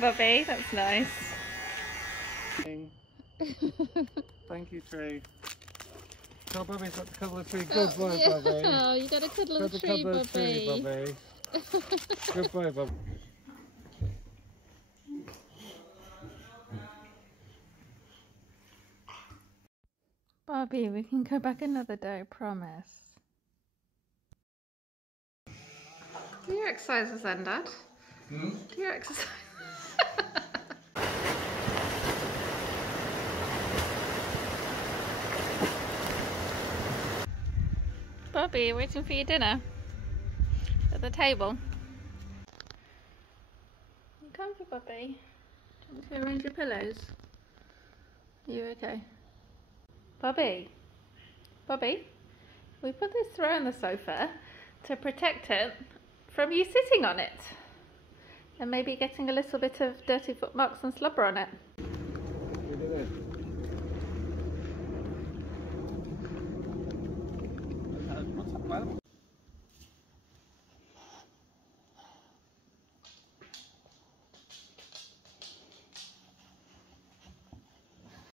Bobby, that's nice. Thank you, Tree. Tell Bobby's got to cuddle a tree. Good boy, Bobby. Oh, you got to cuddle a tree, Bobby. Bobby. Good boy, Bobby. Bobby, we can go back another day, promise. Do your exercises then, Dad? Do your exercise. Bobby, waiting for your dinner at the table. You comfy, Bobby? Do you want to arrange your pillows? Are you okay? Bobby? Bobby? We put this throw on the sofa to protect it from you sitting on it and maybe getting a little bit of dirty foot marks and slobber on it. Look at this. What's up, man?